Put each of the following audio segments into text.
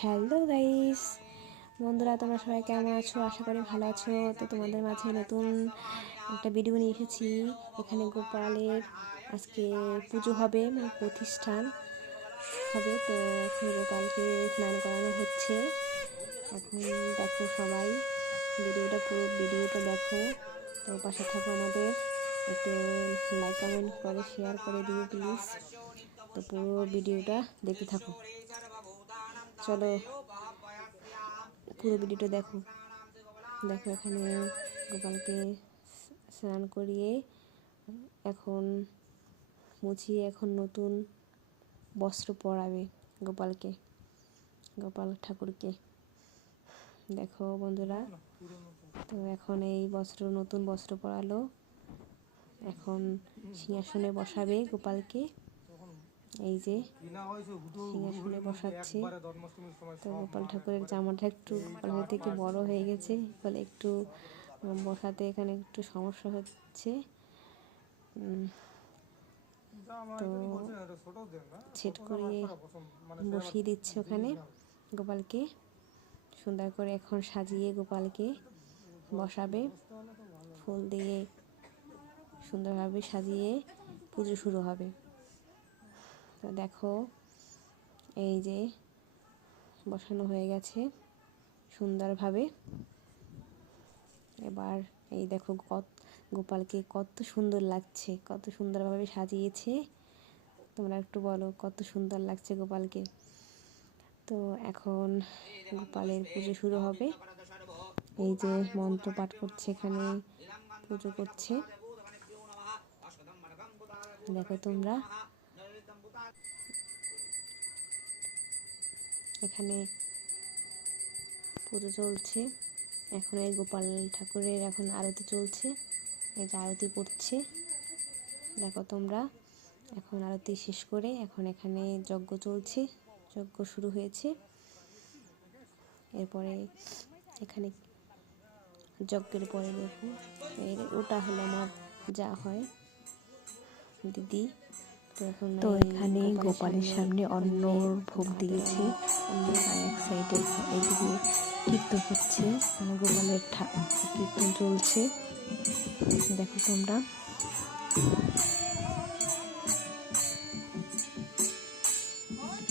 Hello guys, বন্ধুরা তোমরা সবাই কেমন আছো? আশা করি ভালো আছো। তো তোমাদের মাঝে নতুন একটা ভিডিও নিয়ে এসেছি। এখানে গোপালের আজকে পুজো হবে, মানে প্রতিষ্ঠান হবে। তো এখন গোপালকে স্নান করানো হচ্ছে। এখন দেখো সবাই পুরো ভিডিওটা দেখো। তো পাশে থাকো, আমাদের একটু লাইক কমেন্ট করে শেয়ার করে দিও প্লিজ। তো পুরো ভিডিওটা দেখতে থাকো। চলো পুরো ভিডিওটা দেখো। এখানে গোপালকে স্নান করিয়ে এখন মুছিয়ে এখন নতুন বস্ত্র পরাবে গোপাল ঠাকুরকে। দেখো বন্ধুরা, তো এখন এই নতুন বস্ত্র পরালো। এখন সিংহাসনে বসাবে গোপালকে। এই যে সিংহাসনে বসাচ্ছে। তো গোপাল ঠাকুরের জামাটা একটু গোপাল থেকে বড় হয়ে গেছে, ফলে একটু বসাতে এখানে একটু সমস্যা হচ্ছে। তো সেট করিয়ে বসিয়ে দিচ্ছে ওখানে গোপালকে। সুন্দর করে এখন সাজিয়ে গোপালকে বসাবে, ফুল দিয়ে সুন্দরভাবে সাজিয়ে পুজো শুরু হবে। তো দেখো, এই যে বসানো হয়ে গেছে সুন্দরভাবে। এবার এই দেখো গোপালকে কত সুন্দর লাগছে, কত সুন্দরভাবে সাজিয়েছে। তোমরা একটু বলো কত সুন্দর লাগছে গোপালকে। তো এখন গোপালের পুজো শুরু হবে। এই যে মন্ত্র পাঠ করছে, এখানে পুজো করছে। দেখো তোমরা, এখানে পুজো চলছে। এখন এই গোপাল ঠাকুরের এখন আরতি চলছে। এই যে আরতি করছে, দেখো তোমরা। এখন আরতি শেষ করে এখন এখানে যজ্ঞ চলছে, যজ্ঞ শুরু হয়েছে। এরপরে এখানে যজ্ঞের পরে দেখো, ওটা হলো আমার যা হয় দিদি। তো এখানে গোপালের সামনে অন্নর ভোগ দিয়েছে। এক সাইডে এদিকে কীর্তন হচ্ছে, মানে গোপালের কীর্তন চলছে। দেখো তোমরা,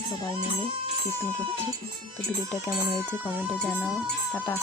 সবাই মিলে কীর্তন করছে। তো ভিডিওটা কেমন হয়েছে কমেন্টে জানাও। টাটা।